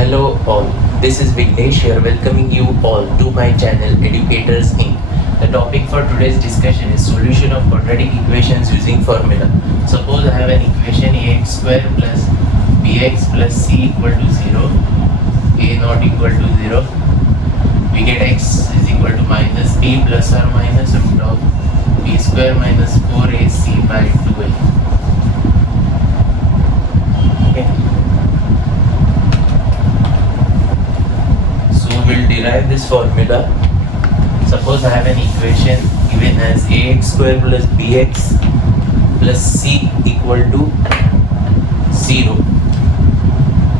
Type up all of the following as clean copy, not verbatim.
Hello all, this is Vignesh here welcoming you all to my channel Educators Inc. The topic for today's discussion is solution of quadratic equations using formula. Suppose I have an equation ax square plus bx plus c equal to 0, a not equal to 0. We get x is equal to minus b plus or minus root of b square minus 4ac by 2a. We'll derive this formula. Suppose I have an equation given as ax square plus bx plus c equal to 0.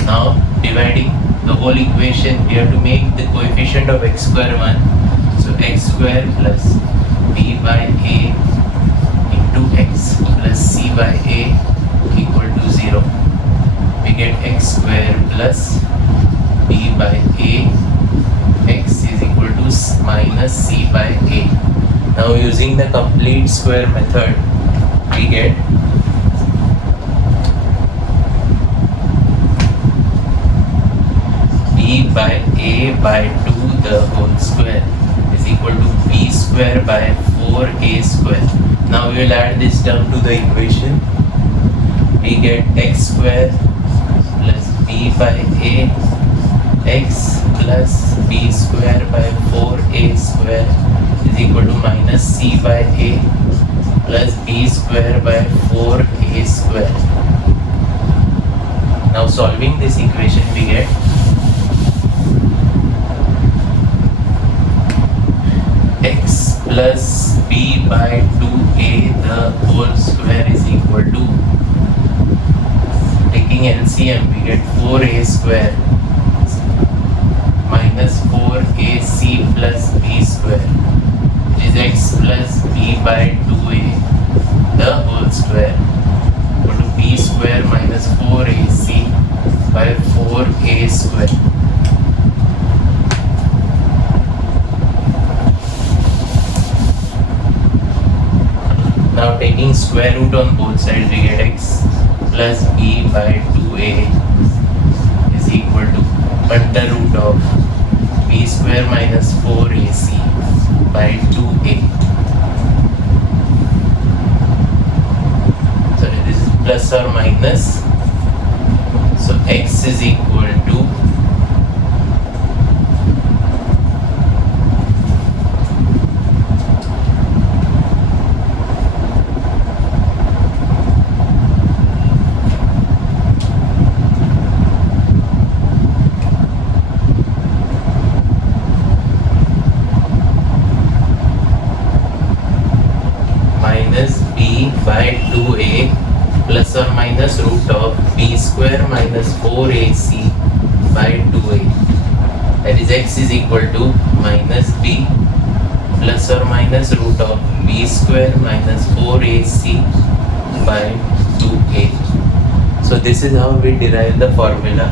Now dividing the whole equation, we have to make the coefficient of x square 1. So x square plus b by a into x plus c by a equal to 0. We get x square plus b by a x is equal to minus c by a. Now using the complete square method, we get b by a by 2 the whole square is equal to b square by 4a square. Now we will add this term to the equation. We get x square plus b by a x plus b square by 4a square is equal to minus c by a plus b square by 4a square. Now solving this equation, we get x plus b by 2a the whole square is equal to, taking LCM, we get 4a square minus 4ac plus b square, which is x plus b by 2a the whole square equal to b square minus 4ac by 4a square. Now taking square root on both sides, we get x plus b by 2a is equal to under root of b square minus 4ac by 2a. Sorry, this is plus or minus. So x is equal to b by 2a plus or minus root of b square minus 4ac by 2a. That is x is equal to minus b plus or minus root of b square minus 4ac by 2a. So this is how we derive the formula.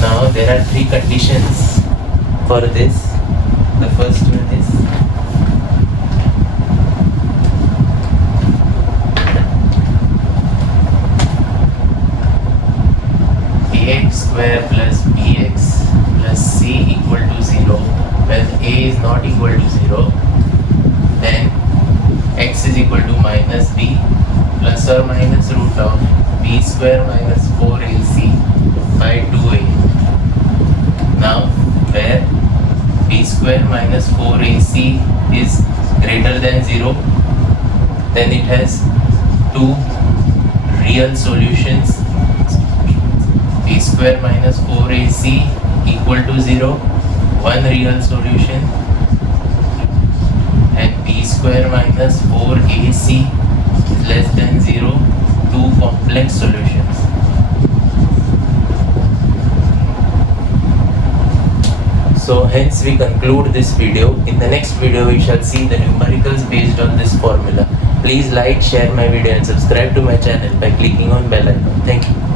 Now there are three conditions for this. The first one is ax square plus bx plus c equal to 0. When a is not equal to 0, then x is equal to minus b plus or minus root of b square minus 4ac by 2a. Now where b square minus 4ac is greater than 0, then it has two real solutions. B square minus 4ac equal to 0, one real solution, and b square minus 4ac is less than 0, two complex solutions. So hence we conclude this video. In the next video we shall see the numericals based on this formula. Please like, share my video and subscribe to my channel by clicking on bell icon. Thank you.